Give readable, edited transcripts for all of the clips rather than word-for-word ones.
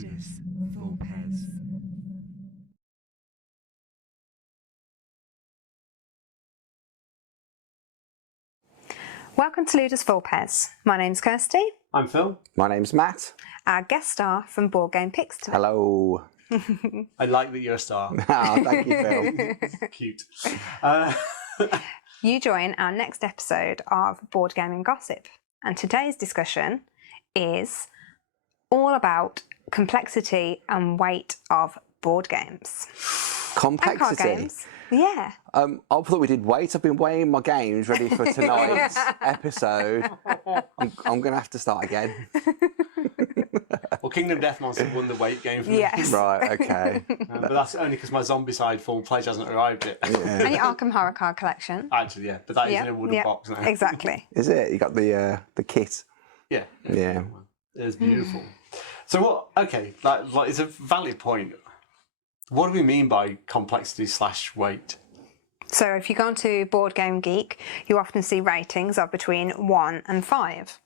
Ludus Vulpes. Welcome to Ludus Vulpes. My name's Kirsty. I'm Phil. My name's Matt. Our guest star from Board Game Pix today. Hello. I like that you're a star. Thank you, Phil. Cute. You join our next episode of Board Gaming Gossip, and today's discussion is all about complexity and weight of board games. Complexity. And card games. Yeah. I thought we did weight. I've been weighing my games ready for tonight's episode. I'm going to have to start again. Well, Kingdom Death Monster won the weight game for me. Yes. Right, okay. But that's only because my Zombicide full pledge hasn't arrived yet. Yeah. And your Arkham Horror card collection. Actually, yeah. But that is in a wooden box now. Exactly. Is it? You got the kit? Yeah. Yeah. It's beautiful. So what, okay, like it's a valid point. What do we mean by complexity / weight? So if you go onto Board Game Geek, you often see ratings of between 1 and 5.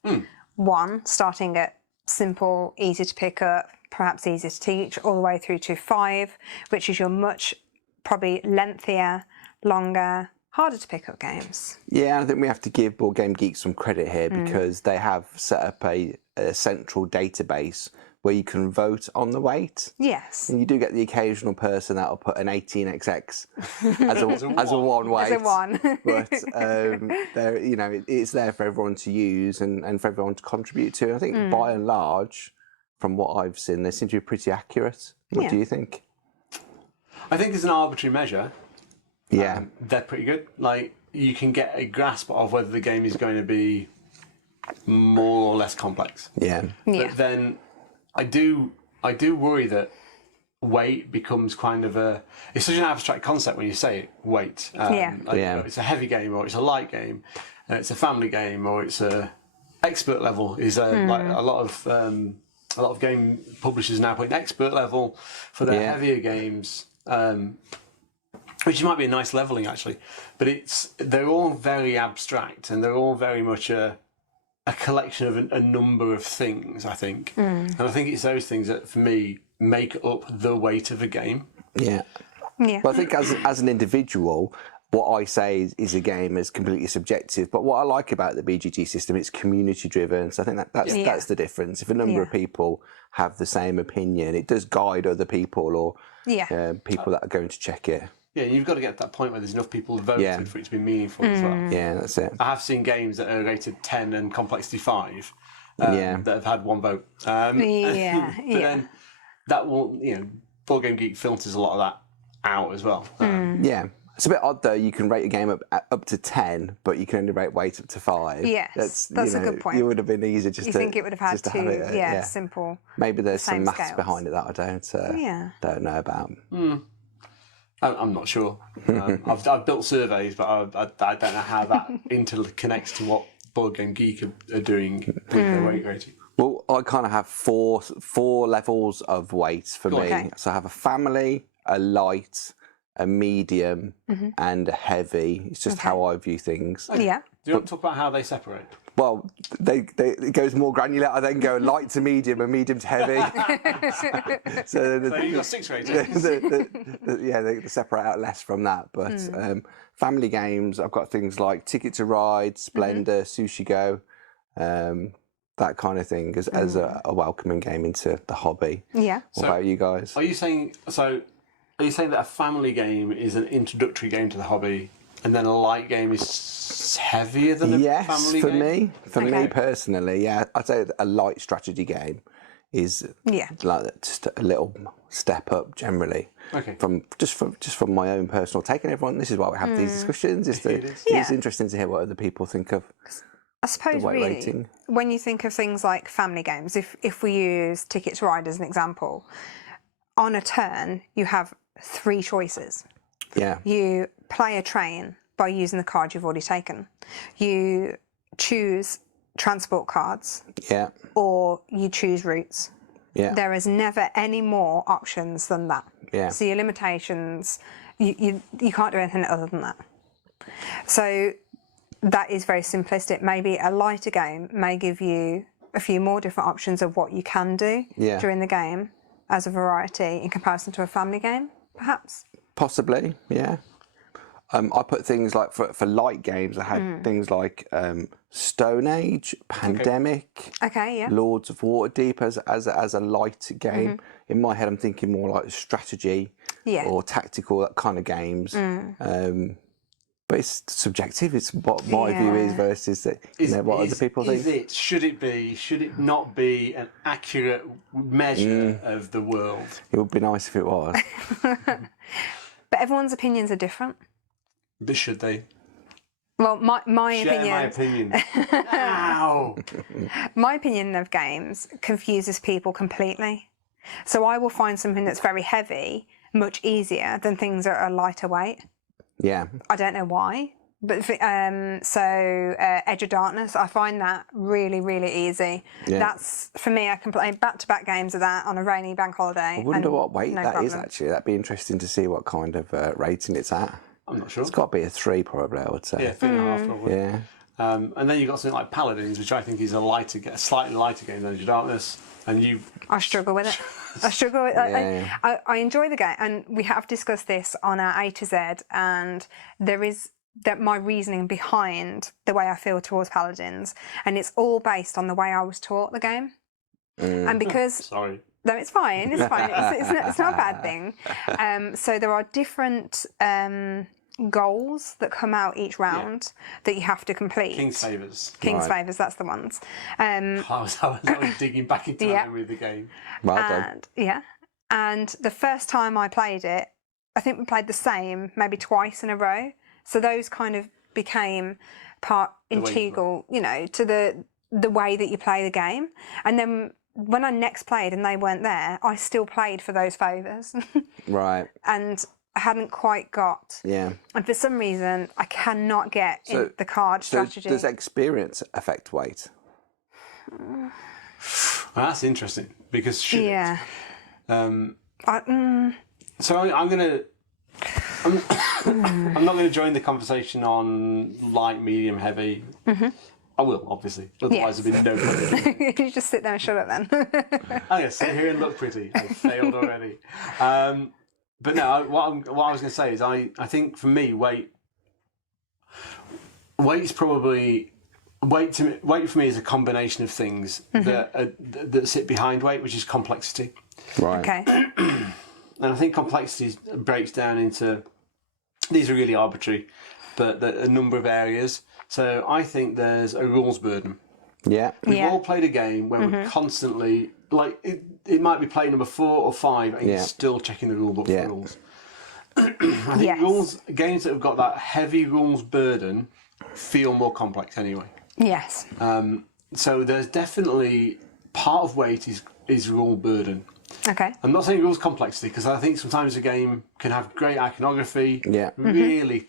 1 starting at simple, easy to pick up, perhaps easy to teach, all the way through to 5, which is your much probably lengthier, longer, harder to pick up games. Yeah, I think we have to give Board Game Geek some credit here because they have set up a central database where you can vote on the weight. Yes. And you do get the occasional person that will put an 18XX as a one weight. As a 1. But there, you know, it's there for everyone to use and for everyone to contribute to. I think by and large, from what I've seen, they seem to be pretty accurate. What do you think? I think it's an arbitrary measure. Yeah. They're pretty good. Like, you can get a grasp of whether the game is going to be more or less complex. Yeah. But then I do worry that weight becomes kind of it's such an abstract concept when you say it, weight. It's a heavy game, or it's a light game, it's a family game, or it's a expert level. Is like a lot of game publishers now putting expert level for their heavier games, which might be a nice leveling actually, but they're all very abstract and they're all very much a collection of a number of things, I think. And I think it's those things that, for me, make up the weight of a game. Yeah. Yeah. But I think as an individual, what I say is a game is completely subjective. But what I like about the BGG system, it's community driven. So I think that's the difference. If a number of people have the same opinion, it does guide other people or people that are going to check it. Yeah, you've got to get to that point where there's enough people voted for it to be meaningful as well. Yeah, that's it. I have seen games that are rated 10 and complexity 5 that have had 1 vote. But then that will, Board Game Geek filters a lot of that out as well. Yeah. It's a bit odd though, you can rate a game up to 10, but you can only rate weight up to 5. Yes, that's a good point. It would have been easier just you think it would have had two, simple. Maybe there's some maths scales behind it that I don't know about. I'm not sure. I've built surveys, but I don't know how that interconnects to what Board Game Geek are doing with their weight rating. Well, I kind of have four levels of weight for me. Okay. So I have a family, a light, a medium, and a heavy. It's just how I view things. Yeah. Do you want to talk about how they separate? Well, it goes more granular. I then go light to medium and medium to heavy. So you've got 6 ratings. They separate out less from that. But family games, I've got things like Ticket to Ride, Splendor, Sushi Go, that kind of thing as a welcoming game into the hobby. Yeah. What about you guys? Are you saying that a family game is an introductory game to the hobby, and then a light game is heavier than a family game? Yes, for me personally, yeah. I'd say a light strategy game is like just a little step up generally. Okay. From my own personal take, and everyone. This is why we have these discussions. It's interesting to hear what other people think of. I suppose really, when you think of things like family games, if we use Ticket to Ride as an example, on a turn you have 3 choices. Yeah. You play a train by using the card you've already taken. You choose transport cards. Yeah. Or you choose routes. Yeah. There is never any more options than that. Yeah. So your limitations, you can't do anything other than that. So that is very simplistic. Maybe a lighter game may give you a few more different options of what you can do during the game. as a variety in comparison to a family game, perhaps? Possibly, yeah. I put things like for light games. I had things like Stone Age, Pandemic, Lords of Waterdeep as a light game. In my head, I'm thinking more like strategy or tactical, that kind of games. But it's subjective. It's what my view is versus what other people think. Should it not be an accurate measure of the world? It would be nice if it was. But everyone's opinions are different. But should they? Well, my Share my opinion. opinion. Ow! My opinion of games confuses people completely. So I will find something that's very heavy much easier than things that are lighter weight. Yeah. I don't know why, but Edge of Darkness, I find that really, really easy. Yeah. That's, for me, I can play back-to-back games of that on a rainy bank holiday. I wonder what weight that is, actually. That'd be interesting to see what kind of rating it's at. I'm not sure. It's got to be a 3 probably, I would say. Yeah, 3.5 probably. Yeah. And then you've got something like Paladins, which I think is a slightly lighter game than Edge of Darkness. And I struggle with it. I struggle with it. I enjoy the game, and we have discussed this on our A to Z, and there is my reasoning behind the way I feel towards Paladins, and it's all based on the way I was taught the game. And because... Sorry. No, it's fine. It's fine. It's not a bad thing. So there are different goals that come out each round that you have to complete. King's Favours. King's Favours, that's the ones. I was digging back into the memory of the game. Well done. And the first time I played it, I think we played the same maybe twice in a row. So those kind of became integral, to the way that you play the game. And then when I next played and they weren't there, I still played for those favours. Right. And I hadn't quite got. Yeah. And for some reason, I cannot get in the card strategy. Does experience affect weight? Well, that's interesting because so I'm not going to join the conversation on light, medium, heavy. I will, obviously. Otherwise, there'd be no point. You just sit there and shut up then. I'm going to sit here and look pretty. I failed already. But no, what I was going to say is I think for me, weight is probably... Weight for me is a combination of things that sit behind weight, which is complexity. Right. Okay. And I think complexity breaks down into... These are really arbitrary, but a number of areas. So I think there's a rules burden. Yeah. We've all played a game where we're constantly... Like, it might be play number 4 or 5 and you're still checking the rule book for rules. I think games that have got that heavy rules burden feel more complex anyway. Yes. So there's definitely... Part of weight is rule burden. Okay. I'm not saying rules complexity, because I think sometimes a game can have great iconography, really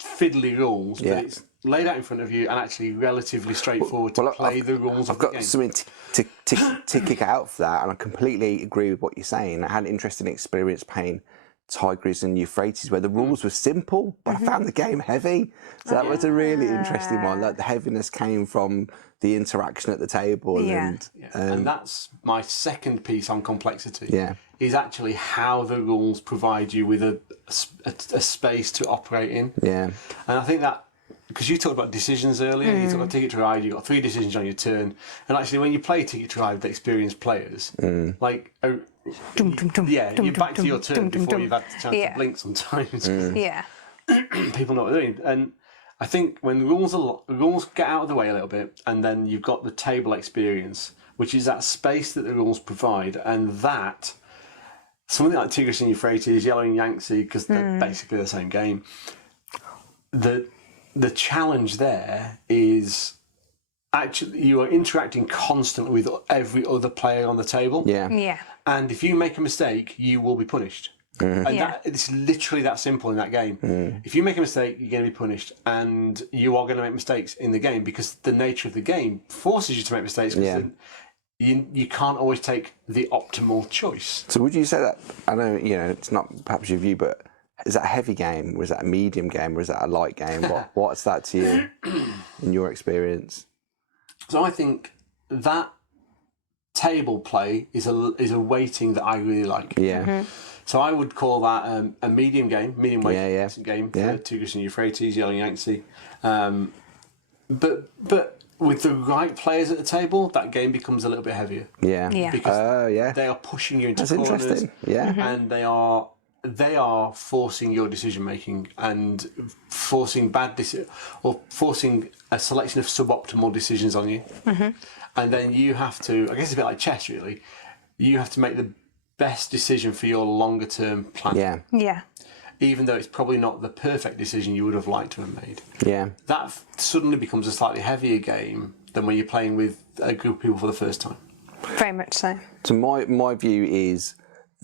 fiddly rules, but it's laid out in front of you and actually relatively straightforward to play the rules of the game. I've got something to kick out for that, and I completely agree with what you're saying. I had an interesting experience playing Tigris and Euphrates, where the rules were simple, but I found the game heavy. So that was a really interesting one. Like, the heaviness came from the interaction at the table. And that's my second piece on complexity. Yeah. Is actually how the rules provide you with a space to operate in. Yeah. And I think that, because you talked about decisions earlier, you talked about Ticket to Ride, you've got 3 decisions on your turn. And actually, when you play Ticket to Ride with experienced players, like... you're back to your turn before you've had the chance to blink sometimes. People know what they're doing. And I think when the rules get out of the way a little bit, and then you've got the table experience, which is that space that the rules provide, and that, something like Tigris and Euphrates, Yellow and Yangtze, because they're basically the same game, the challenge there is... Actually, you are interacting constantly with every other player on the table. Yeah. And if you make a mistake, you will be punished. And it's literally that simple in that game. If you make a mistake, you're going to be punished, and you are going to make mistakes in the game because the nature of the game forces you to make mistakes. Because you can't always take the optimal choice. So would you say that? I know it's not perhaps your view, but is that a heavy game, or is that a medium game, or is that a light game? What's that to you in your experience? So I think that table play is a weighting that I really like. Yeah. So I would call that a medium game, medium weight game for Tigris and Euphrates, Yellow Yangtze. But with the right players at the table, that game becomes a little bit heavier. Yeah. Because they are pushing you into corners. That's interesting. Yeah. And they are forcing your decision making and forcing or forcing a selection of suboptimal decisions on you. And then you have to, I guess it's a bit like chess really, you have to make the best decision for your longer term plan. Yeah. Even though it's probably not the perfect decision you would have liked to have made. Yeah. That suddenly becomes a slightly heavier game than when you're playing with a group of people for the first time. Very much so. So my view is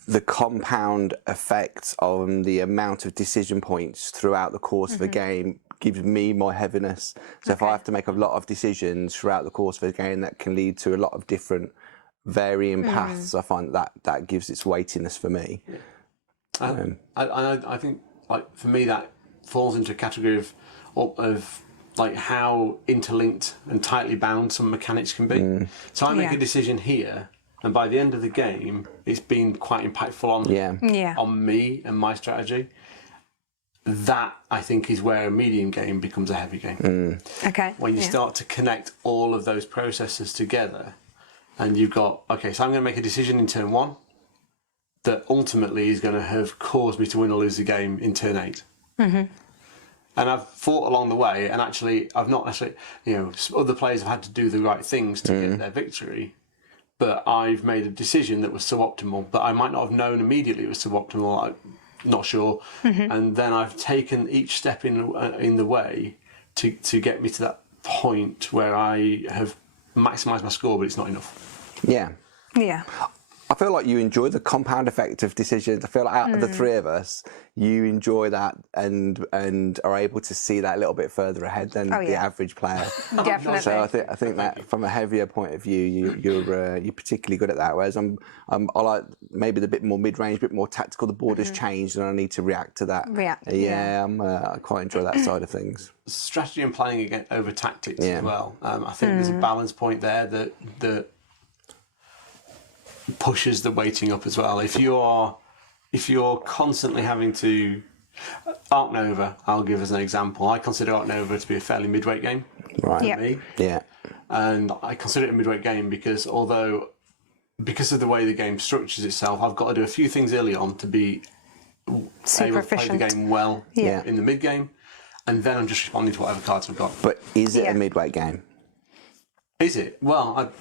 the compound effect on the amount of decision points throughout the course of a game gives me my heaviness. So if I have to make a lot of decisions throughout the course of a game, that can lead to a lot of different varying paths. I find that gives its weightiness for me. I think, like, for me, that falls into a category of like how interlinked and tightly bound some mechanics can be. So I make a decision here, and by the end of the game, it's been quite impactful on me and my strategy. That, I think, is where a medium game becomes a heavy game. Okay. When you start to connect all of those processes together, and you've got, okay, so I'm going to make a decision in turn 1 that ultimately is going to have caused me to win or lose the game in turn 8. And I've fought along the way, and actually I've not necessarily, other players have had to do the right things to get their victory, but I've made a decision that was suboptimal, but I might not have known immediately it was suboptimal, I'm not sure, and then I've taken each step in the way to get me to that point where I have maximised my score, but it's not enough. Yeah. I feel like you enjoy the compound effect of decisions. I feel like out of the three of us, you enjoy that and are able to see that a little bit further ahead than the average player. Definitely. So I think that from a heavier point of view, you're particularly good at that. Whereas I like maybe the bit more mid-range, bit more tactical. The board has changed, and I need to react to that. I quite enjoy that side of things. Strategy and planning again over tactics as well. I think there's a balance point there that pushes the weighting up as well. If you're constantly having to Arc Nova, I'll give as an example. I consider Arc Nova to be a fairly midweight game. Right. For me. Yeah. And I consider it a midweight game because of the way the game structures itself, I've got to do a few things early on to be super able to play the game well in the mid game, and then I'm just responding to whatever cards I've got. But is it a midweight game? Is it? Well,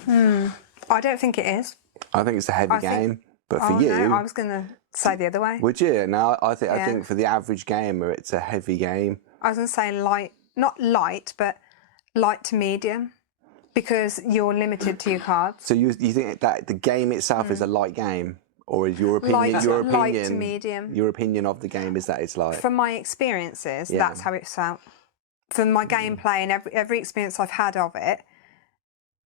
I don't think it is. I think it's a heavy game, but for you, no, I was going to say the other way. Would you? No, I think for the average gamer, it's a heavy game. I was going to say light, not light, but light to medium, because you're limited to your cards. So you think that the game itself is a light game, or is your opinion? Light to medium. Your opinion of the game is that it's light. From my experiences, that's how it felt. From my gameplay and every experience I've had of it,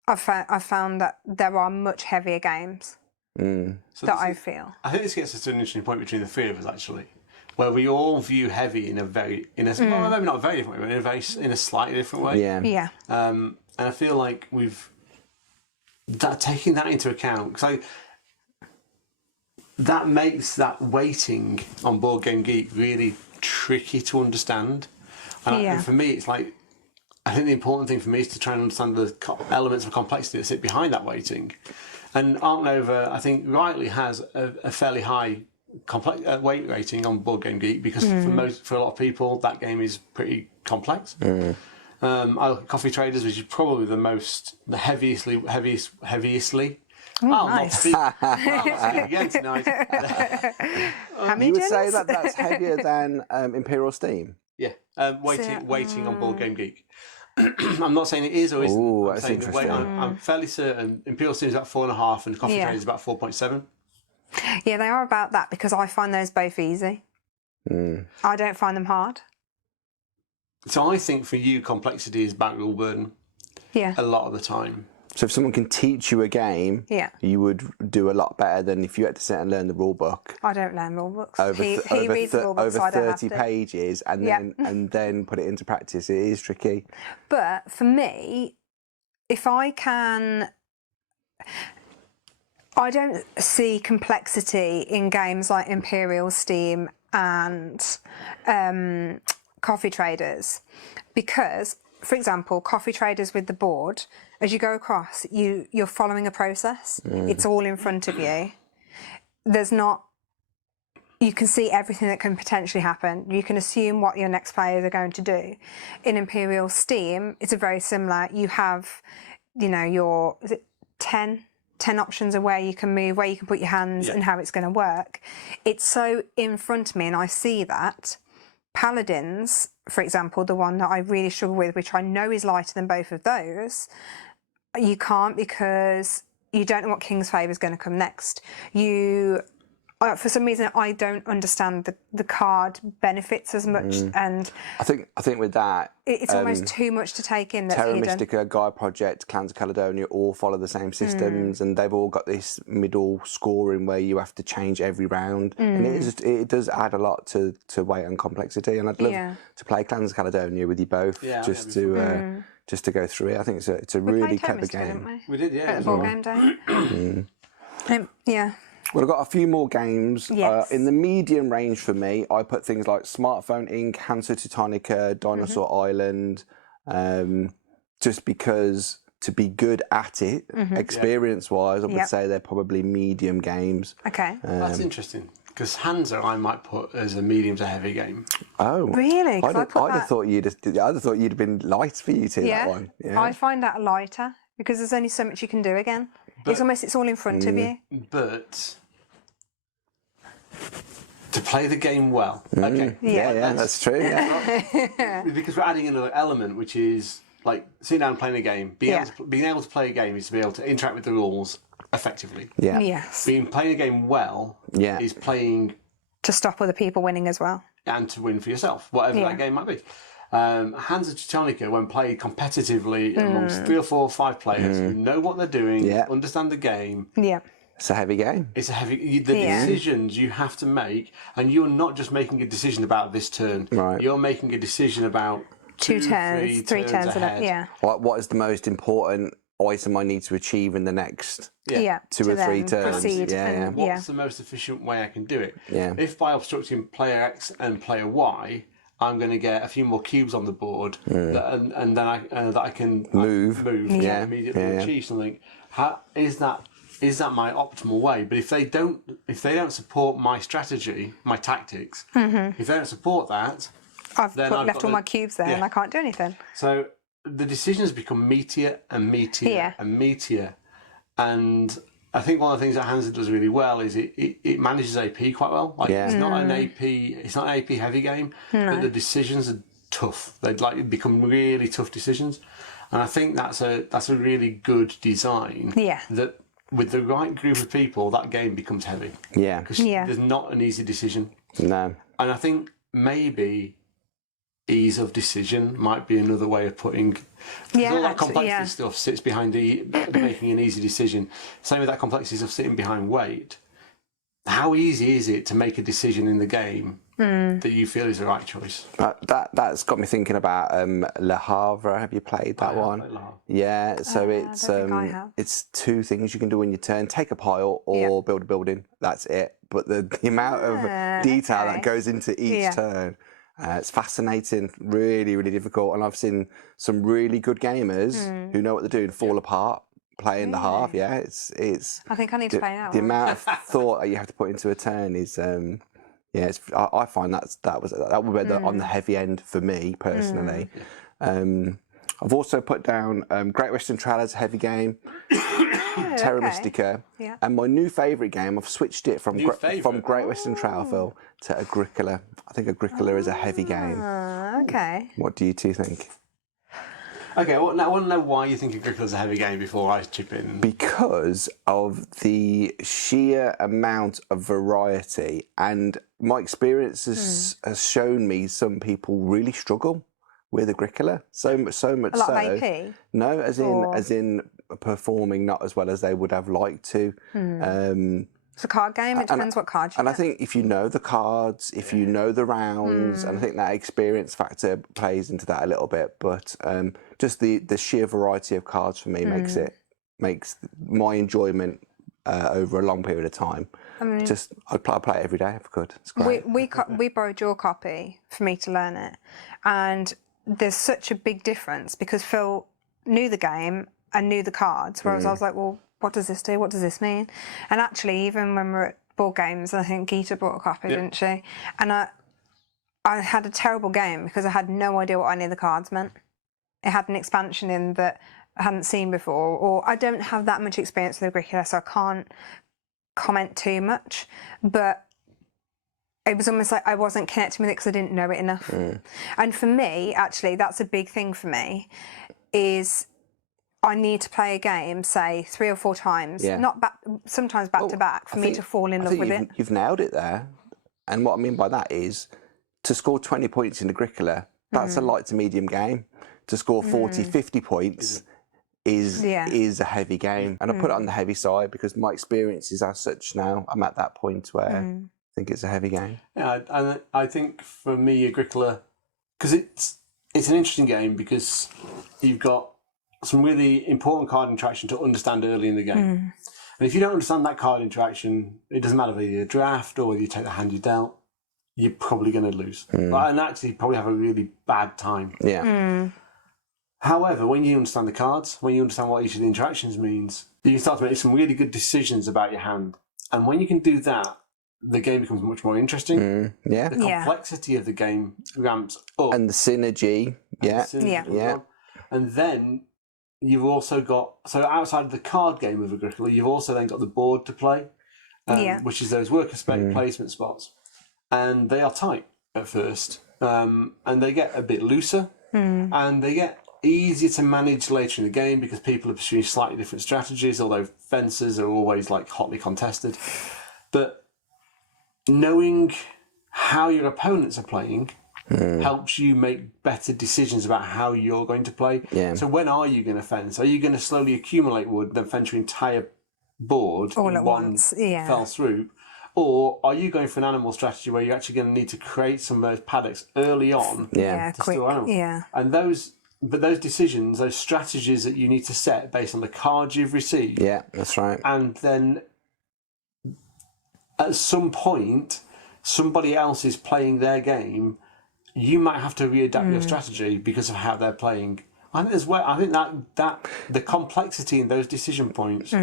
I've found that there are much heavier games that I feel. I think this gets us to an interesting point between the three of us, actually, where we all view heavy in a well, maybe not very different way, but in a slightly different way. Yeah. And I feel like we've taking that into account, because that makes that weighting on Board Game Geek really tricky to understand. And for me, it's like, I think the important thing for me is to try and understand the elements of complexity that sit behind that weighting. And Arc Nova, I think, rightly has a fairly high weight rating on Board Game Geek because for a lot of people, that game is pretty complex. I look at Coffee Traders, which is probably the heaviestly. Nice. Again tonight. You would say that's heavier than Imperial Steam? Yeah, weighting on Board Game Geek. I'm not saying it is or isn't. Ooh, that's interesting. I'm fairly certain Imperial Steam is about 4.5 and Coffee Train is about 4.7. Yeah, they are about that because I find those both easy. I don't find them hard. So I think for you, complexity is back rule burden. Yeah. A lot of the time. So if someone can teach you a game, you would do a lot better than if you had to sit and learn the rule book. I don't learn rule books. He reads the rule books, so I don't have to. 30 pages and then put it into practice. It is tricky. But for me, if I can... I don't see complexity in games like Imperial, Steam, and Coffee Traders, because, for example, Coffee Traders with the board, as you go across, you're following a process. It's all in front of you. There's not. You can see everything that can potentially happen. You can assume what your next players are going to do. In Imperial Steam, it's a very similar. You have, you know, your 10 options of where you can move, where you can put your hands, and how it's going to work. It's so in front of me, and I see that. Paladins, for example, the one that I really struggle with, which I know is lighter than both of those, you can't, because you don't know what King's Favour is going to come next. For some reason, I don't understand the card benefits as much, and I think with that, it's almost too much to take in. That's Terra hidden. Mystica, Gaia Project, Clans of Caledonia all follow the same systems, and they've all got this middle scoring where you have to change every round, and it does add a lot to weight and complexity. And I'd love to play Clans of Caledonia with you both, just to go through it. I think it's a really clever game. Didn't we? We did, yeah. At the Board Game Day. Yeah. Well, I've got a few more games. Yes. In the medium range for me, I put things like Smartphone Inc., Hansa Teutonica, Dinosaur Island, just because to be good at it, experience-wise, I would say they're probably medium games. Okay. That's interesting, because Hansa I might put as a medium to heavy game. Oh, really? I'd have thought you'd have been light for you two, that one. Yeah. I find that lighter, because there's only so much you can do again. It's all in front of you. But to play the game well, okay. Yeah, that's true. Yeah. Because we're adding another element, which is like sitting down and playing a game. Being able to play a game is to be able to interact with the rules effectively. Yeah. Yes. Playing a game well is playing to stop other people winning as well, and to win for yourself, whatever that game might be. Hansa Teutonica, when played competitively amongst 3 or 4 or 5 players who know what they're doing, understand the game. Yeah. It's a heavy game. It's a heavy. The decisions you have to make, and you're not just making a decision about this turn. Right. You're making a decision about 2 turns, 3 turns ahead. Yeah. What is the most important item I need to achieve in the next 2 or 3 turns? Proceed What's the most efficient way I can do it? Yeah. If by obstructing player X and player Y, I'm going to get a few more cubes on the board, and then I can move immediately achieve something. How is that my optimal way? But if they don't support my strategy, my tactics, if they don't support that, I've left all my cubes there and I can't do anything. So the decisions become meatier and meatier and meatier, and I think one of the things that Hansa does really well is it manages AP quite well. Like it's not an AP heavy game, but the decisions are tough. They become really tough decisions, and I think that's a really good design. Yeah. That with the right group of people, that game becomes heavy. Yeah. Because there's not an easy decision. No. And I think maybe ease of decision might be another way of putting. All that complexity stuff sits behind making an easy decision. Same with that complexity stuff sitting behind weight. How easy is it to make a decision in the game that you feel is the right choice? That's got me thinking about Le Havre. Have you played that one? Yeah. So it's 2 things you can do in your turn: take a pile or build a building. That's it. But the amount of detail that goes into each turn. It's fascinating, really, really difficult, and I've seen some really good gamers who know what they're doing fall apart playing the half. Yeah, it's. I think I need to play that. The amount of thought that you have to put into a turn is, I find that would be on the heavy end for me personally. I've also put down Great Western Trail as a heavy game, Terra Mystica, and my new favourite game. I've switched it from Great Western Trail to Agricola. I think Agricola is a heavy game. Okay. What do you two think? Okay, well, now I want to know why you think Agricola's a heavy game before I chip in. Because of the sheer amount of variety, and my experience has shown me some people really struggle with Agricola. So much a lot so. Of AP? No, as in performing not as well as they would have liked to. It's a card game. It depends what cards you And get. I think if you know the cards, if you know the rounds, and I think that experience factor plays into that a little bit. But just the sheer variety of cards for me makes my enjoyment over a long period of time. I'd play it every day if I could. It's great. We borrowed your copy for me to learn it, and there's such a big difference because Phil knew the game and knew the cards, whereas I was like, well, what does this do? What does this mean? And actually, even when we're at board games, I think Geeta brought a copy, didn't she? And I had a terrible game because I had no idea what any of the cards meant. It had an expansion in that I hadn't seen before, or I don't have that much experience with Agricola, so I can't comment too much. But it was almost like I wasn't connecting with it because I didn't know it enough. And for me, actually, that's a big thing for me, is I need to play a game, say, 3 or 4 times, sometimes back to back, for me to fall in love with it. You've nailed it there. And what I mean by that is, to score 20 points in Agricola, that's a light to medium game. To score 40, 50 points is a heavy game. And I put it on the heavy side because my experiences are such now. I'm at that point where I think it's a heavy game. Yeah, and I think for me, Agricola, because it's an interesting game because you've got some really important card interaction to understand early in the game. And if you don't understand that card interaction, it doesn't matter whether you draft or whether you take the hand you dealt, you're probably going to lose. And actually probably have a really bad time. However, when you understand the cards, when you understand what each of the interactions means, you can start to make some really good decisions about your hand. And when you can do that, the game becomes much more interesting. The complexity of the game ramps up. And the synergy. And then you've also got, so outside of the card game of Agricola, you've also then got the board to play, which is those worker spec placement spots. And they are tight at first. And they get a bit looser. And they get easier to manage later in the game because people are pursuing slightly different strategies, although fences are always like hotly contested. But knowing how your opponents are playing helps you make better decisions about how you're going to play. So when are you going to fence? Are you going to slowly accumulate wood and then fence your entire board all in at one once? fell swoop? Or are you going for an animal strategy where you're actually going to need to create some of those paddocks early on to store animals? And those decisions, those strategies that you need to set based on the cards you've received. Yeah, that's right. And then at some point, somebody else is playing their game. You might have to readapt your strategy because of how they're playing. I think that the complexity in those decision points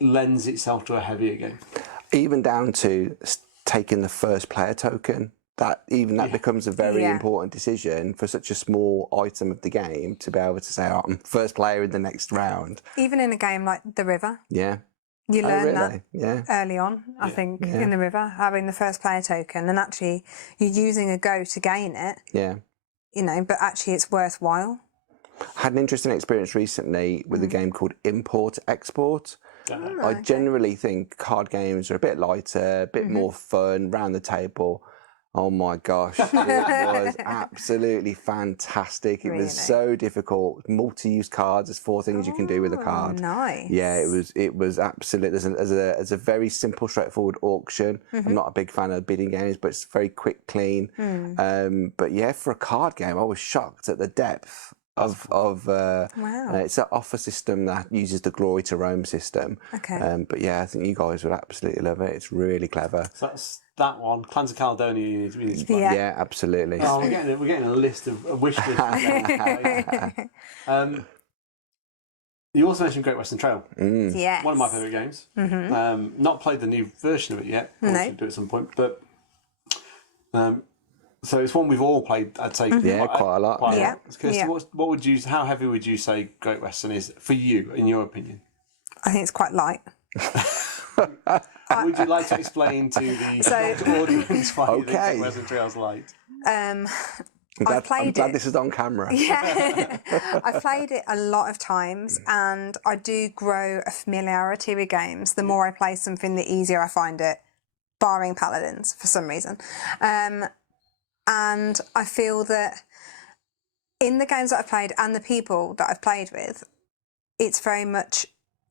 lends itself to a heavier game. Even down to taking the first player token. That becomes a very important decision for such a small item of the game to be able to say, I'm first player in the next round. Even in a game like The River. You learn that early on, I think, in The River, having the first player token, and actually you're using a go to gain it. You know, but actually it's worthwhile. I had an interesting experience recently with a game called Import Export. I generally think card games are a bit lighter, a bit more fun, round the table. Oh my gosh, it was absolutely fantastic. It was so difficult. Multi-use cards, there's 4 things you can do with a card. Nice. Yeah, it was absolutely, there's a very simple, straightforward auction. I'm not a big fan of bidding games, but it's very quick, clean. But yeah, for a card game, I was shocked at the depth of it's an offer system that uses the Glory to Rome system. But yeah, I think you guys would absolutely love it. It's really clever. So that's that one. Clans of Caledonia, you need to play. Yeah, absolutely. Oh, we're getting a list of a wish list. You also mentioned Great Western Trail. Yes. One of my favourite games. Not played the new version of it yet. Probably should do it at some point. But so it's one we've all played, I'd say. Quite a lot. Kirsty, what would you? How heavy would you say Great Western is for you, in your opinion? I think it's quite light. Would you like to explain to the audience why you think Great Western Trail's light? I'm glad this is on camera. I've played it a lot of times, and I do grow a familiarity with games. The more I play something, the easier I find it, barring Paladins for some reason. And I feel that in the games that I've played and the people that I've played with, it's very much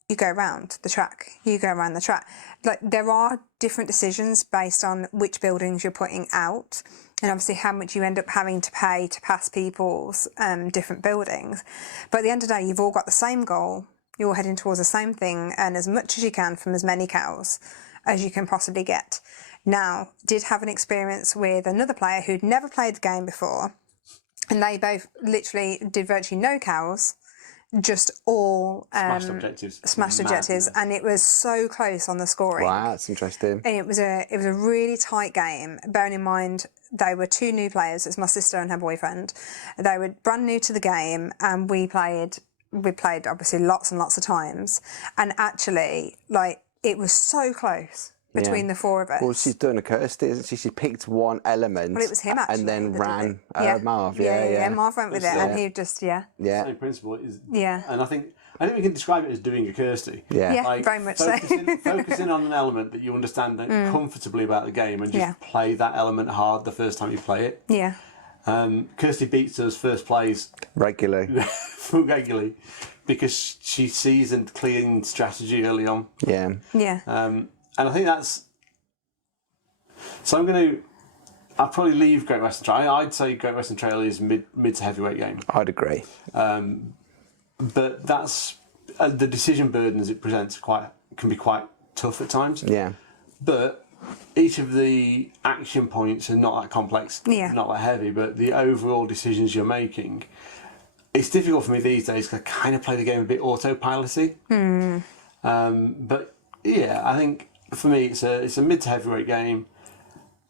you go around the track. Like, there are different decisions based on which buildings you're putting out, and obviously how much you end up having to pay to pass people's different buildings. But at the end of the day, you've all got the same goal. you're heading towards the same thing, and as much as you can from as many cows as you can possibly get. Now, did have an experience with another player who'd never played the game before, and they both literally did virtually no cows, just all Smashed objectives. And it was so close on the scoring. Wow, that's interesting. And it was a really tight game, bearing in mind they were two new players. It's my sister and her boyfriend. They were brand new to the game, and we played obviously lots and lots of times, and actually, like, it was so close between the four of us. Well, she's done a Kirsty, isn't she? She picked one element. Well, it was him actually, and then ran Marv. Yeah, Marv went with it, and he just Same principle is. Yeah. And I think we can describe it as doing a Kirsty. Yeah, Like, very much so. Focusing on an element that you understand comfortably about the game, and just play that element hard the first time you play it. Yeah. Kirsty beats us first plays regularly because she sees a clean strategy early on. Yeah. Yeah. And I think that's. So I'll probably leave Great Western Trail. I'd say Great Western Trail is mid to heavyweight game. I'd agree. But that's the decision burdens it presents can be quite tough at times. Yeah. But each of the action points are not that complex, not that heavy, but the overall decisions you're making. It's difficult for me these days because I kind of play the game a bit autopilot-y. But yeah, I think for me it's a mid to heavyweight game,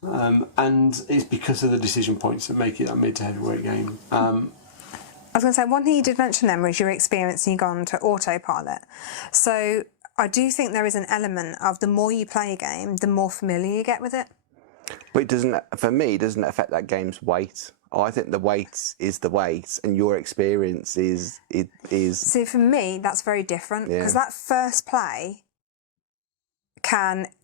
and it's because of the decision points that make it a mid to heavyweight game. I was going to say, one thing you did mention then was your experience and you've gone to autopilot. So I do think there is an element of the more you play a game, the more familiar you get with it. But for me, it doesn't affect that game's weight. I think the weight is the weight, and your experience is. See, for me, that's very different, because that first play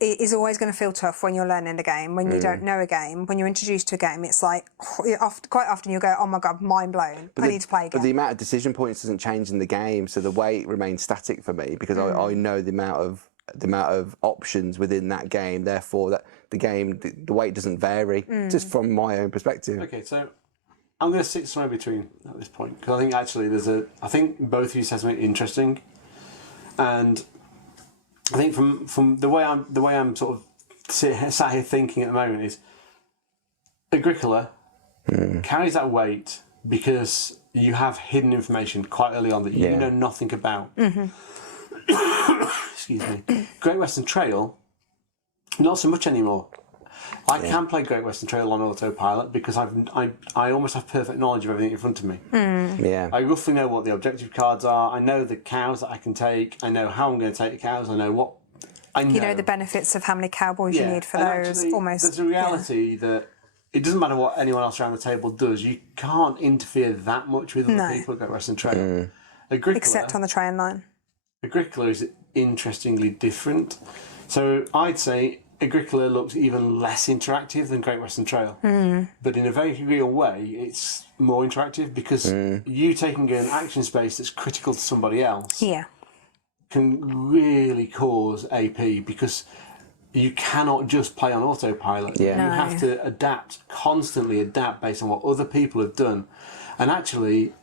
is always going to feel tough when you're learning the game, when you don't know a game. When you're introduced to a game, it's like, quite often you'll go, oh my God, mind blown, I need to play again. But the amount of decision points doesn't change in the game, so the weight remains static for me, because I know the amount of options within that game. Therefore, that the weight doesn't vary, just from my own perspective. Okay, so I'm going to sit somewhere between at this point, because I think actually I think both of you said something interesting, and I think from the way I'm sort of sat here thinking at the moment is Agricola carries that weight because you have hidden information quite early on that you know nothing about. Excuse me. Great Western Trail, not so much anymore. I can play Great Western Trail on autopilot because I almost have perfect knowledge of everything in front of me. Yeah. I roughly know what the objective cards are. I know the cows that I can take. I know how I'm going to take the cows. I know what. You know the benefits of how many cowboys you need for those. Actually, almost. There's a reality that it doesn't matter what anyone else around the table does. You can't interfere that much with other people at Great Western Trail. Agricola, except on the train line. Agricola is interestingly different. So I'd say Agricola looks even less interactive than Great Western Trail. But in a very real way, it's more interactive because you taking an action space that's critical to somebody else can really cause AP, because you cannot just play on autopilot. You have to constantly adapt based on what other people have done. And actually,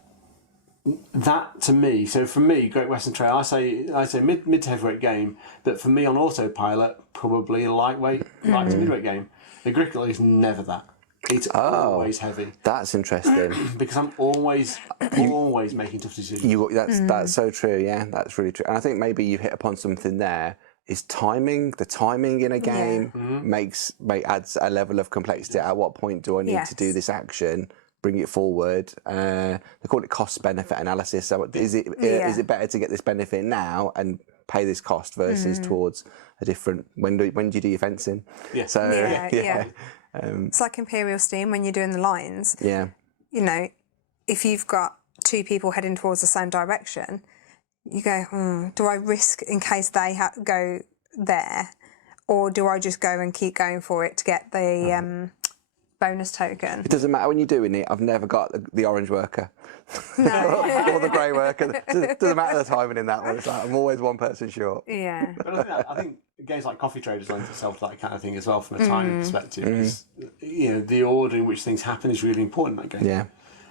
that to me, so for me, Great Western Trail, I say mid to heavyweight game, but for me on autopilot, probably a lightweight, light to midweight game. Agricola is never that. It's always heavy. That's interesting. Because I'm always making tough decisions. That's so true. Yeah, that's really true. And I think maybe you hit upon something there. Is timing. The timing in a game adds a level of complexity. At what point do I need to do this action? Bring it forward. They call it cost-benefit analysis. So is it better to get this benefit now and pay this cost versus towards a different? When do you do your fencing? Yeah. So It's like Imperial Steam when you're doing the lines. Yeah. You know, if you've got two people heading towards the same direction, you go, do I risk in case they go there, or do I just go and keep going for it to get the bonus token? It doesn't matter when you're doing it. I've never got the orange worker or the grey worker. It doesn't matter the timing in that one. It's like I'm always one person short. Yeah. But I think games like Coffee Traders lends itself to that kind of thing as well from a timing perspective. The order in which things happen is really important in that game. Yeah.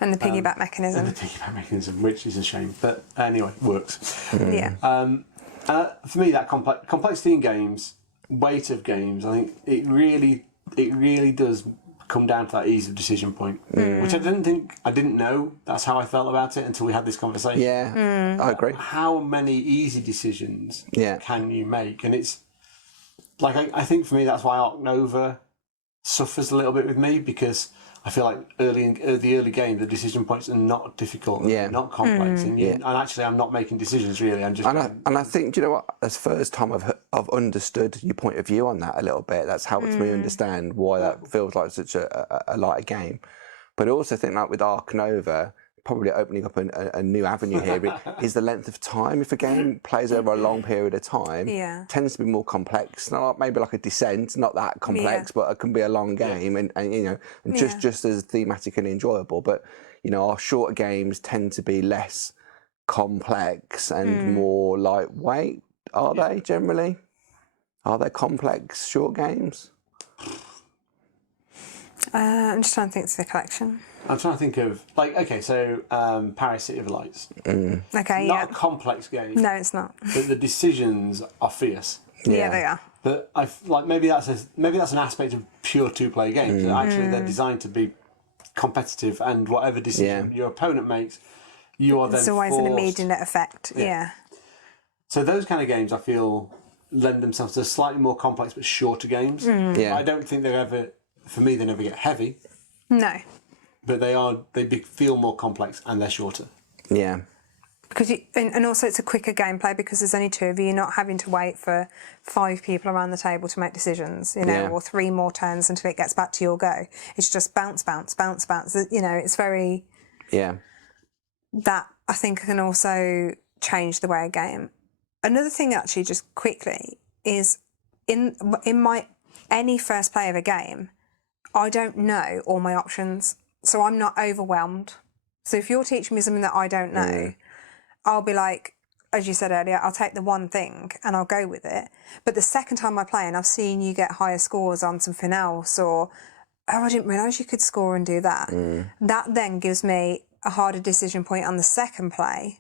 And the piggyback mechanism. And the piggyback mechanism, which is a shame, but anyway, works. Yeah. For me, that complexity in games, weight of games, I think it really does come down to that ease of decision point, which I didn't know that's how I felt about it until we had this conversation. Yeah, I agree. How many easy decisions can you make? And it's like I think for me that's why Arc Nova suffers a little bit with me, because I feel like the early game the decision points are not difficult, not complex, and actually I'm not making decisions really. I'm just and I think, do you know what? As first time I've understood your point of view on that a little bit. That's helped me understand why that feels like such a lighter game. But I also think that with Arc Nova, probably opening up a new avenue here is the length of time. If a game plays over a long period of time, tends to be more complex. Not maybe like a Descent, not that complex, but it can be a long game and just as thematic and enjoyable. But our shorter games tend to be less complex and more lightweight. Are they generally? Are they complex short games? I'm just trying to think through the collection. I'm trying to think of Paris City of Lights. Okay, not a complex game. No, it's not. But the decisions are fierce. Yeah, they are. But maybe that's an aspect of pure two-player games. That actually, they're designed to be competitive, and whatever decision your opponent makes, you are then it's always forced. an immediate effect. Yeah. So those kind of games, I feel, lend themselves to slightly more complex but shorter games. I don't think they're ever. For me, they never get heavy. No. But they feel more complex and they're shorter. Yeah. Because and also it's a quicker gameplay because there's only two of you. You're not having to wait for 5 people around the table to make decisions, or 3 more turns until it gets back to your go. It's just bounce, bounce, bounce, bounce. It's very... Yeah. That, I think, can also change the way a game. Another thing, actually, just quickly, is in my any first play of a game, I don't know all my options, so I'm not overwhelmed. So if you're teaching me something that I don't know, I'll be like, as you said earlier, I'll take the one thing and I'll go with it. But the second time I play and I've seen you get higher scores on something else, or, oh, I didn't realise you could score and do that, that then gives me a harder decision point on the second play,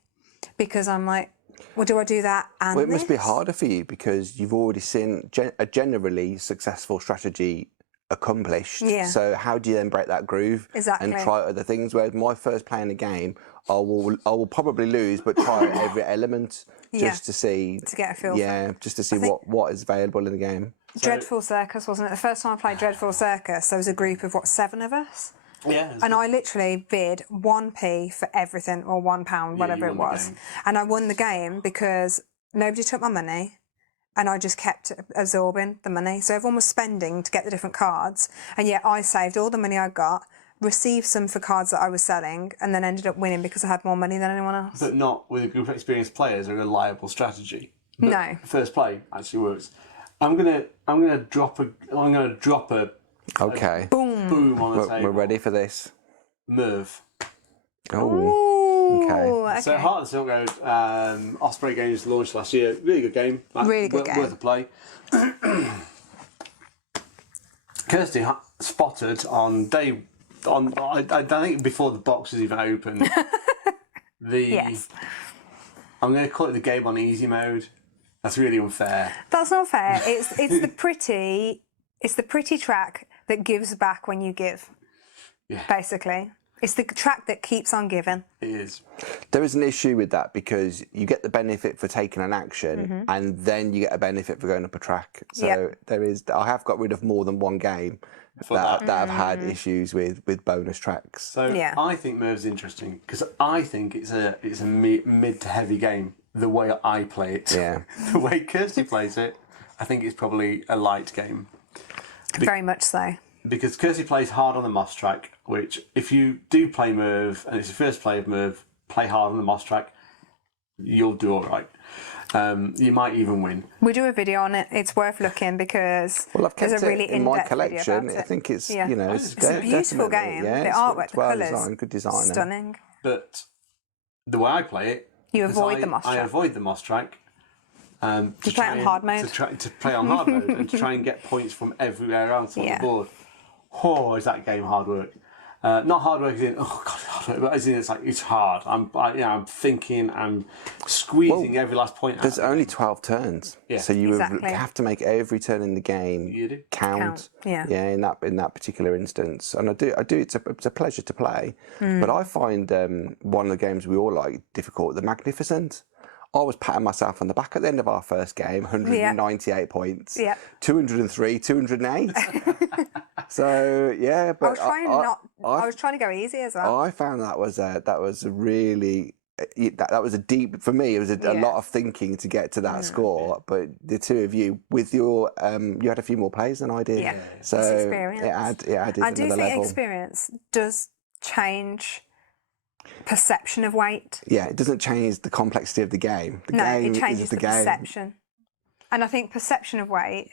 because I'm like, well, do I do that and it must be harder for you because you've already seen a generally successful strategy accomplished. So how do you then break that groove and try other things? Whereas my first play in a game, I will probably lose, but try every element just to see, to get a feel. Just to see what is available in the game. Dreadful Circus, wasn't it? The first time I played Dreadful Circus, there was a group of 7 of us. Yeah. And I literally bid 1p for everything, or £1, whatever it was. And I won the game because nobody took my money. And I just kept absorbing the money. So everyone was spending to get the different cards. And yet I saved all the money I got, received some for cards that I was selling, and then ended up winning because I had more money than anyone else. But not with a group of experienced players, a reliable strategy. But no. First play actually works. I'm gonna drop a Okay. Boom on the table. We're ready for this. Merv. Oh. Okay. So Heart of the Silk Road, Osprey Games launched last year. Really good game. Really good game. Worth a play. Kirsty spotted on day I think before the box was even open. Yes. I'm going to call it the game on easy mode. That's really unfair. That's not fair. It's the pretty track that gives back when you give. Yeah. Basically. It's the track that keeps on giving. It is. There is an issue with that because you get the benefit for taking an action and then you get a benefit for going up a track. So I have got rid of more than one game that have had issues with bonus tracks. So I think Merv's interesting because I think it's a mid to heavy game the way I play it. Yeah. The way Kirsty plays it, I think it's probably a light game. Very much so. Because Kirsty plays hard on the moss track, which if you do play Merv, and it's your first play of Merv, play hard on the moss track, you'll do all right. You might even win. We do a video on it. It's worth looking because I've kept there's a really it in my in-depth video collection. about I it. think it's it's a beautiful game. The artwork, the colours, good design, stunning. But the way I play it, you avoid the moss track. I avoid the moss track. You play on hard mode. To play on hard mode and to try and get points from everywhere else on the board. Oh, is that game hard work? Not hard work as in, oh God, hard work, but as in it's hard. I'm thinking, I'm squeezing every last point out. There's only 12 turns. Yeah. So you have to make every turn in the game count. Yeah. Yeah, in that particular instance. And I do it's a pleasure to play. But I find one of the games we all like difficult, The Magnificent. I was patting myself on the back at the end of our first game, 198 points. Yeah. 203, 208. So yeah, but I was trying to go easy as well. I found that was a really that was a deep, for me it was a lot of thinking to get to that score. But the two of you with your you had a few more plays than I did. Yeah. So it's experience. it added I do another think level. experience does change perception of weight. Yeah, it doesn't change the complexity of the game. The game it changes is the perception. And I think perception of weight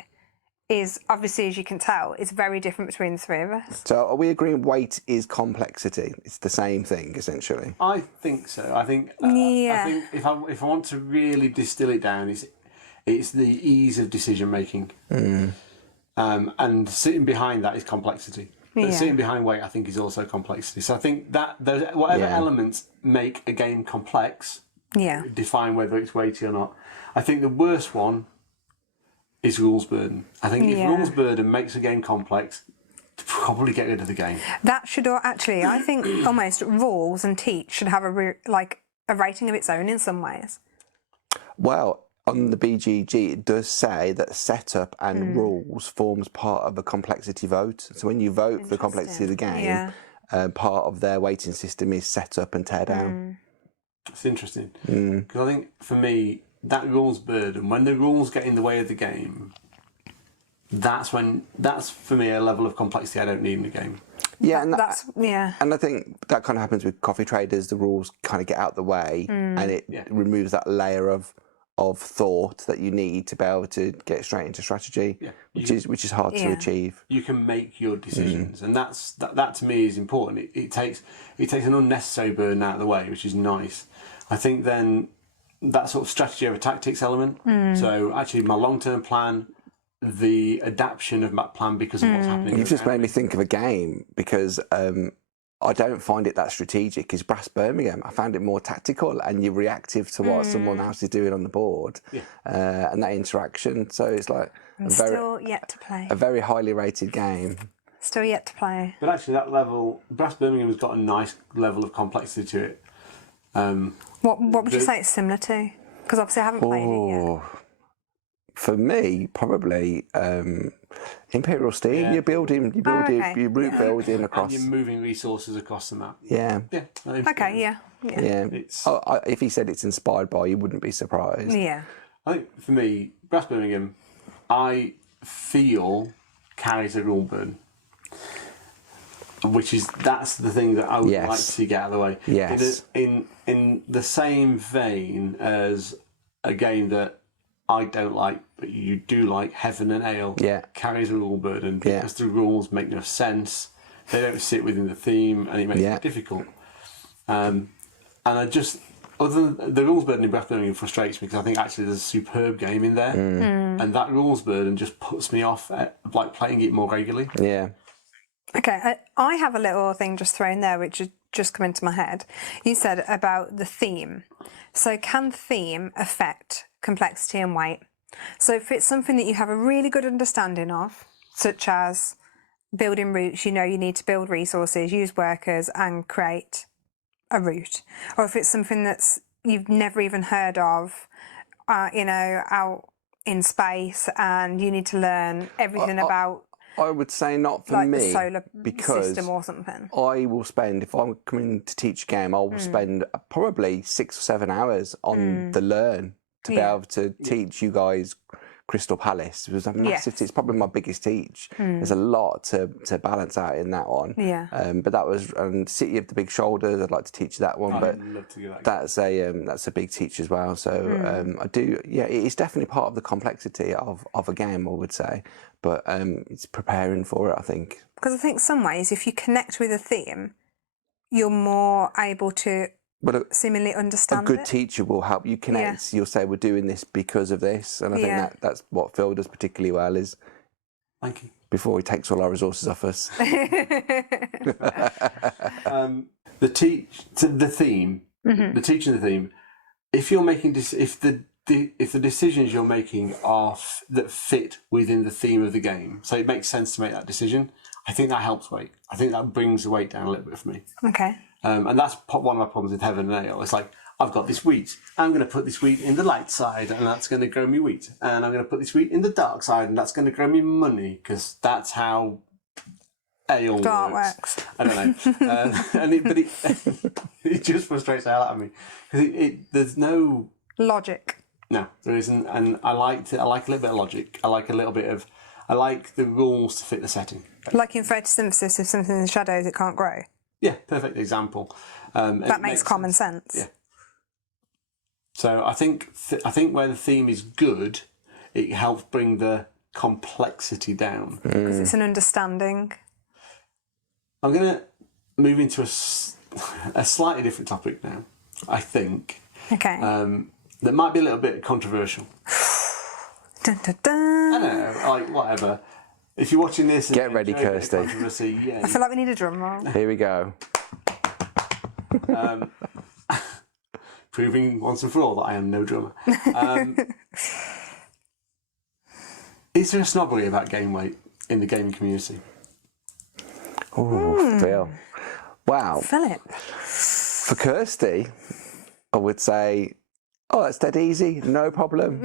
is, obviously, as you can tell, it's very different between the three of us. So are we agreeing weight is complexity? It's the same thing, essentially. I think so. I think if I want to really distill it down, it's the ease of decision making, and sitting behind that is complexity. But sitting behind weight, I think, is also complexity. So I think that whatever elements make a game complex, define whether it's weighty or not. I think the worst one is rules burden. I think if rules burden makes a game complex, probably get rid of the game. That should actually, I think, almost rules and teach should have a rating of its own in some ways. Well, on the BGG, it does say that setup and rules forms part of a complexity vote. So when you vote for the complexity of the game, part of their weighting system is setup and tear down. It's interesting because I think for me that rules burden, when the rules get in the way of the game, that's for me a level of complexity I don't need in the game. Yeah, and and I think that kind of happens with coffee traders. The rules kind of get out the way, and it removes that layer of thought that you need to be able to get straight into strategy, which is hard to achieve. You can make your decisions, and that to me is important. It takes an unnecessary burden out of the way, which is nice. I think then that sort of strategy over tactics element. So actually, my long-term plan, the adaptation of my plan because of what's happening. You've just made me think of a game because I don't find it that strategic. Is Brass Birmingham. I found it more tactical, and you're reactive to what someone else is doing on the board, and that interaction. So it's like still yet to play. A very highly rated game. Still yet to play. But actually, that level, Brass Birmingham has got a nice level of complexity to it. What would you say it's similar to? Because obviously I haven't played it yet. For me, probably Imperial Steam. Yeah. You're building, you route building across. And you're moving resources across the map. Yeah. Yeah. Okay. Yeah. If he said it's inspired by, you wouldn't be surprised. Yeah. I think for me, Brass Birmingham, I feel carries a rule burden. That's the thing that I would like to see get out of the way. Yes. In the same vein as a game that I don't like, but you do like, Heaven and Ale, carries a rule burden because the rules make no sense. They don't sit within the theme, and it makes it difficult. And I just, other than the rules burden in Brass Birmingham frustrates me because I think actually there's a superb game in there, and that rules burden just puts me off like playing it more regularly. Yeah. Okay, I have a little thing just thrown there which has just come into my head. You said about the theme. So can theme affect complexity and weight? So if it's something that you have a really good understanding of, such as building routes, you need to build resources, use workers and create a route. Or if it's something that's you've never even heard of, out in space and you need to learn everything about... I would say not for me, the solar because system or something. I will spend, if I'm coming to teach a game, I will spend probably 6 or 7 hours on the learn to be able to teach you guys Crystal Palace. It was a massive. It's probably my biggest teach. There's a lot to balance out in that one. Yeah. But that was City of the Big Shoulders. I'd like to teach that one, but I'd love to do that. that's a big teach as well. So I do. Yeah, it's definitely part of the complexity of a game, I would say. But it's preparing for it, I think. Because I think some ways, if you connect with a theme, you're more able to seemingly understand it. A good teacher will help you connect. You'll say, we're doing this because of this. And I think that's what Phil does particularly well is... Thank you. before he takes all our resources off us. The theme, the teaching the theme. If you're making if the decisions you're making are that fit within the theme of the game, so it makes sense to make that decision, I think that helps weight. I think that brings the weight down a little bit for me. Okay. And that's one of my problems with Heaven and Ale. It's like, I've got this wheat. I'm going to put this wheat in the light side, and that's going to grow me wheat. And I'm going to put this wheat in the dark side, and that's going to grow me money, because that's how ale works. I don't know. It just frustrates the hell out of me. Because there's no... Logic. No, there isn't. And I like a little bit of logic. I like the rules to fit the setting. Like in photosynthesis, if something's in the shadows, it can't grow. Yeah, perfect example. That makes common sense. Yeah. So I think where the theme is good, it helps bring the complexity down. Because it's an understanding. I'm going to move into a slightly different topic now, I think. Okay. That might be a little bit controversial. Dun, dun, dun. I don't know, like whatever. If you're watching this... Get ready, Kirsty. I feel like we need a drum roll. Here we go. Proving once and for all that I am no drummer. Is there a snobbery about game weight in the gaming community? Oh, Phil. Wow. Philip. For Kirsty, I would say, oh, that's dead easy, no problem.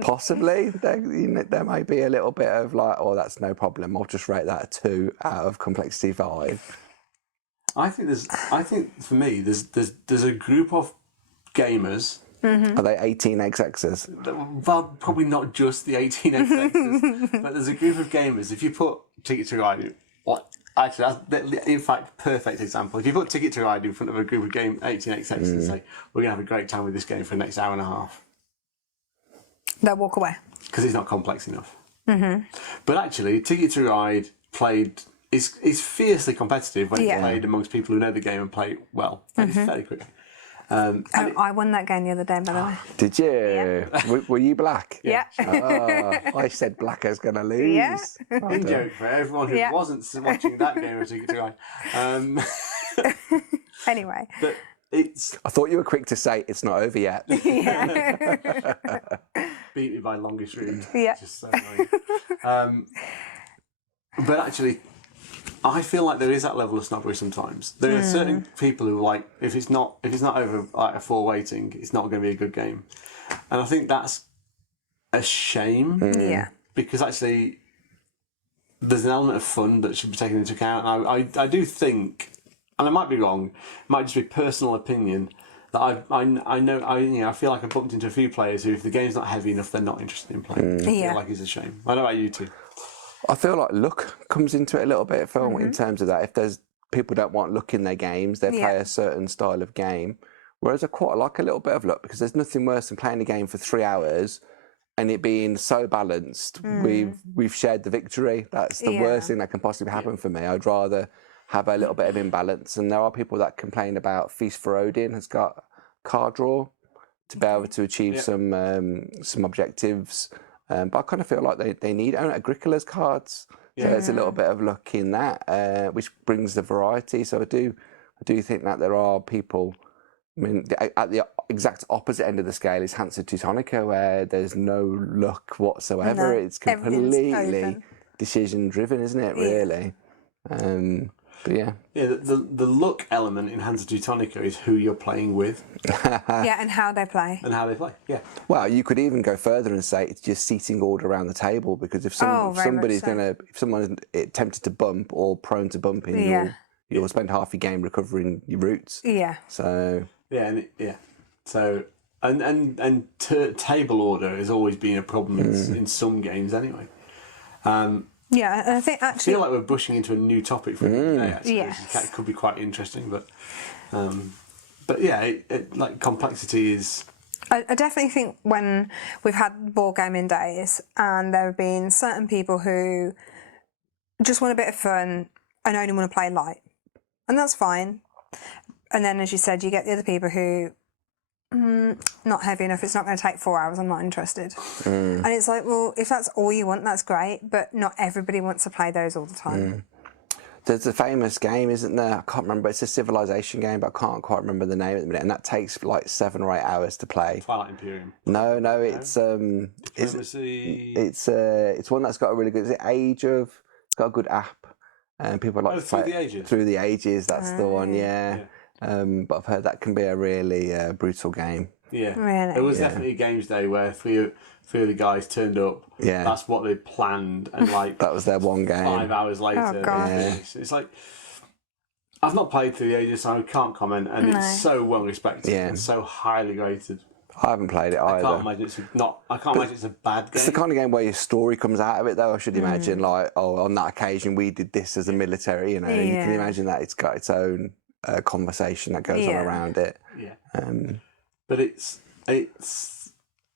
Possibly, there may be a little bit of like, oh, that's no problem. I'll just rate that a 2 out of complexity 5. I think for me, there's a group of gamers. Are they 18xxers? Well, probably not just the 18xxers, but there's a group of gamers. If you put Ticket to Ride, actually, that's in fact perfect example. If you put Ticket to Ride in front of a group of 18xxers and say, we're going to have a great time with this game for the next hour and a half, they'll walk away. Because it's not complex enough. But actually, Ticket to Ride is fiercely competitive when it's played amongst people who know the game and play well. It's fairly quick. I won that game the other day, by the way. Did you? Yeah. Were you black? Yeah. I said Blacker's going to lose. Yeah. In joke for everyone who wasn't watching that game of Ticket to Ride. Anyway. But I thought you were quick to say it's not over yet. Yeah. Beat me by longest route. Yeah. Just so annoying. But actually, I feel like there is that level of snobbery sometimes. There are certain people who like if it's not over like a 4 weighting, it's not going to be a good game, and I think that's a shame. Yeah. Because actually, there's an element of fun that should be taken into account. And I do think, and I might be wrong, it might just be personal opinion that I feel like I bumped into a few players who, if the game's not heavy enough, they're not interested in playing. I feel like it's a shame. I don't know about you two. I feel like luck comes into it a little bit, Phil, in terms of that. If there's people don't want luck in their games, they play a certain style of game. Whereas I quite like a little bit of luck, because there's nothing worse than playing a game for 3 hours and it being so balanced. We've shared the victory. That's the worst thing that can possibly happen for me. I'd rather have a little bit of imbalance. And there are people that complain about Feast for Odin has got card draw to be able to achieve some objectives. But I kind of feel like they need Agricola's cards. So there's a little bit of luck in that, which brings the variety. So I do think that there are people. I mean, at the exact opposite end of the scale is Hansa Teutonica, where there's no luck whatsoever. No, it's completely decision driven, isn't it? Really. But yeah. Yeah, the luck element in Hansa Teutonica is who you're playing with. And how they play. Yeah. Well, you could even go further and say it's just seating order around the table, because if somebody's if someone's tempted to bump or prone to bumping, you'll spend half your game recovering your roots. Yeah. So. So table order has always been a problem in some games anyway. Yeah, and I think actually... I feel like we're brushing into a new topic for today, actually. Yes. It could be quite interesting, but yeah, like complexity is... I definitely think when we've had board gaming days and there have been certain people who just want a bit of fun and only want to play light, and that's fine. And then, as you said, you get the other people who not heavy enough, it's not going to take 4 hours, I'm not interested. And it's like, well, if that's all you want, that's great, but not everybody wants to play those all the time. There's a famous game, isn't there? I can't remember. It's a civilization game, but I can't quite remember the name at the minute. And that takes like 7 or 8 hours to play. Twilight Imperium. No, it's one that's got a really good. Is it Age of? It's got a good app, and people like to Through play the Ages. Through the Ages. That's the one. Yeah. But I've heard that can be a really brutal game. Yeah. Really? There was definitely a games day where three of the guys turned up. Yeah. That's what they planned, and like That was their one game. 5 hours later. Oh, gosh. they finished. It's like, I've not played Through the Ages, so I can't comment, and it's so well respected and so highly rated. I haven't played it either. I can't imagine it's a bad game. It's the kind of game where your story comes out of it, though. I should imagine, like, oh, on that occasion we did this as a military. You know, you can imagine that it's got its own conversation that goes on around it. Yeah. But it's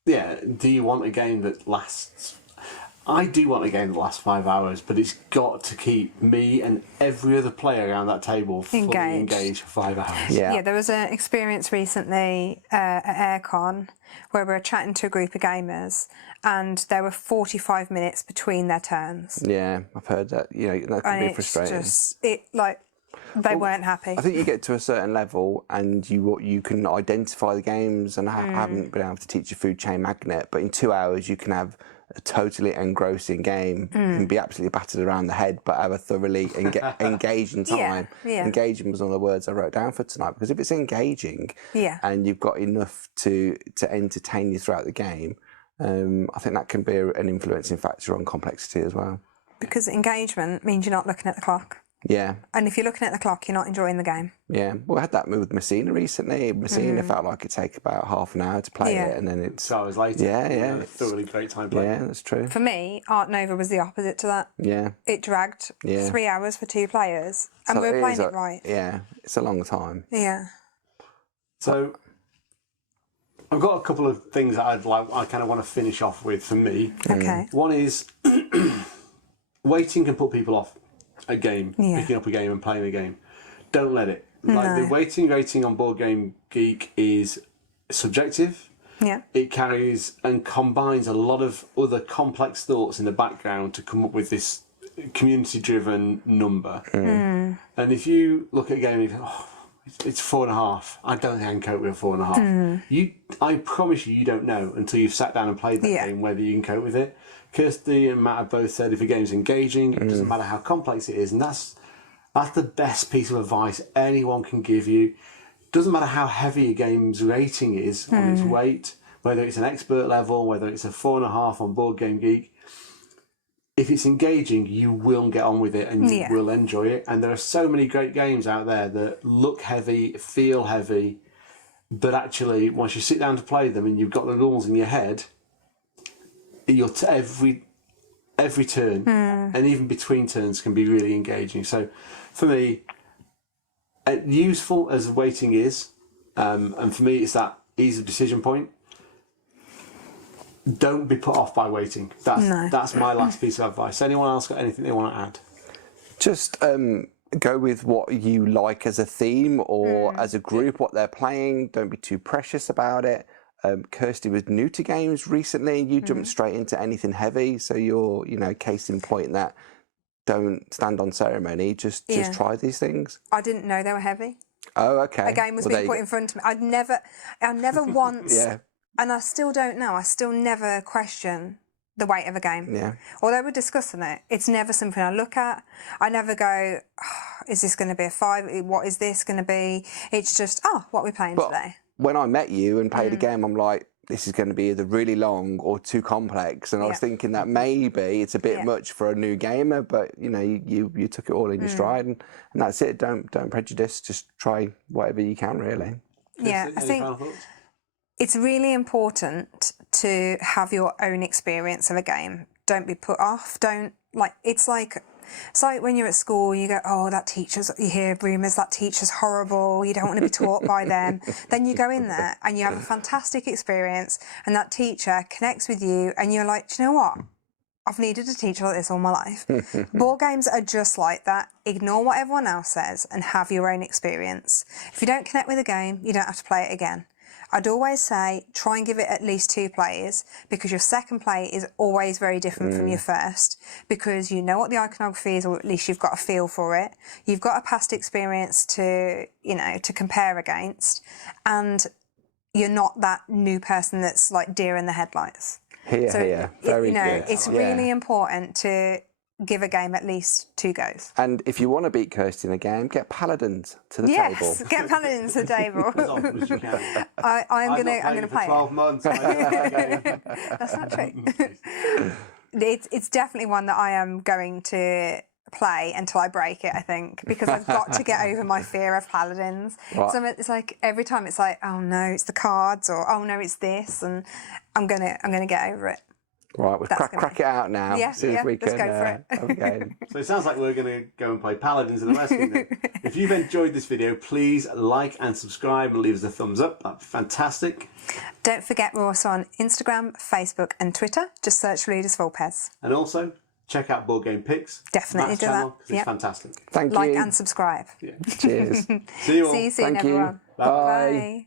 do you want a game that lasts? I do want a game that lasts 5 hours, but it's got to keep me and every other player around that table fully engaged for 5 hours. Yeah, there was an experience recently at AirCon where we were chatting to a group of gamers and there were 45 minutes between their turns. Yeah, I've heard that. You know, that can be frustrating. They weren't happy. I think you get to a certain level and you can identify the games, and I haven't been able to teach a food chain magnet, but in 2 hours you can have a totally engrossing game and be absolutely battered around the head, but have a thoroughly engaging time. Engaging was one of the words I wrote down for tonight, because if it's engaging and you've got enough to entertain you throughout the game, I think that can be an influencing factor on complexity as well. Because engagement means you're not looking at the clock. Yeah. And if you're looking at the clock, you're not enjoying the game. Yeah. Well, I had that with Messina recently. Messina felt like it'd take about half an hour to play it, and then it's 2 hours later. Yeah. It's thoroughly great time playing. Yeah, that's true. For me, Art Nova was the opposite to that. Yeah. It dragged 3 hours for 2 players, and So we were playing it right. Yeah, it's a long time. Yeah. So I've got a couple of things that I kind of want to finish off with for me. Okay. One is waiting can put people off a game, picking up a game and playing a game. Don't let it. Like the waiting rating on Board Game Geek is subjective. Yeah. It carries and combines a lot of other complex thoughts in the background to come up with this community-driven number. And if you look at a game and you go, oh, it's 4.5. I don't think I can cope with a 4.5. I promise you don't know until you've sat down and played that game whether you can cope with it. Kirsty and Matt have both said if a game's engaging, it doesn't matter how complex it is, and that's the best piece of advice anyone can give you. Doesn't matter how heavy a game's rating is on its weight, whether it's an expert level, whether it's a 4.5 on Board Game Geek. If it's engaging, you will get on with it and you will enjoy it. And there are so many great games out there that look heavy, feel heavy, but actually, once you sit down to play them and you've got the rules in your head, every turn and even between turns can be really engaging. So for me, useful as waiting is, and for me it's that ease of decision point, don't be put off by waiting. That's my last piece of advice. Anyone else got anything they want to add? Just go with what you like as a theme or as a group, what they're playing. Don't be too precious about it. Kirsty was new to games recently. You jumped straight into anything heavy, so you're, case in point that don't stand on ceremony. Just try these things. I didn't know they were heavy. Oh, okay. A game was being put in front of me. I never once, and I still don't know. I still never question the weight of a game. Yeah. Although we're discussing it, it's never something I look at. I never go, oh, is this going to be a 5? What is this going to be? It's just, what are we playing today? When I met you and played a game, I'm like, this is going to be either really long or too complex. And I was thinking that maybe it's a bit much for a new gamer, but you took it all in your stride, and that's it. Don't prejudice. Just try whatever you can, really. Yeah, I think it's really important to have your own experience of a game. Don't be put off. It's like when you're at school, you go, oh, you hear rumours, that teacher's horrible, you don't want to be taught by them. Then you go in there and you have a fantastic experience and that teacher connects with you and you're like, do you know what? I've needed a teacher like this all my life. Board games are just like that. Ignore what everyone else says and have your own experience. If you don't connect with a game, you don't have to play it again. I'd always say try and give it at least 2 plays, because your second play is always very different from your first, because you know what the iconography is, or at least you've got a feel for it. You've got a past experience to, you know, to compare against, and you're not that new person that's like deer in the headlights. Very good. It's really important to give a game at least 2 goes. And if you want to beat Kirsty in a game, get Paladins to the table. Yes, get Paladins to the table. I'm gonna play 12 months. That's not true. It's definitely one that I am going to play until I break it, I think, because I've got to get over my fear of Paladins. Right. So it's like every time it's like, oh no, it's the cards, or oh no, it's this, and I'm gonna get over it. Right, we'll crack it out now. Yeah, see if we let's can go for it. have a game. So it sounds like we're going to go and play Paladins in the rest of it. If you've enjoyed this video, please like and subscribe and leave us a thumbs up. That'd be fantastic. Don't forget, we're also on Instagram, Facebook and Twitter. Just search for Ludus Vulpes. And also, check out Board Game Pix. Definitely do channel, that. 'cause it's fantastic. Thank you. Like and subscribe. Yeah. Cheers. See you all. See you soon, Thank you. everyone. Bye. Bye.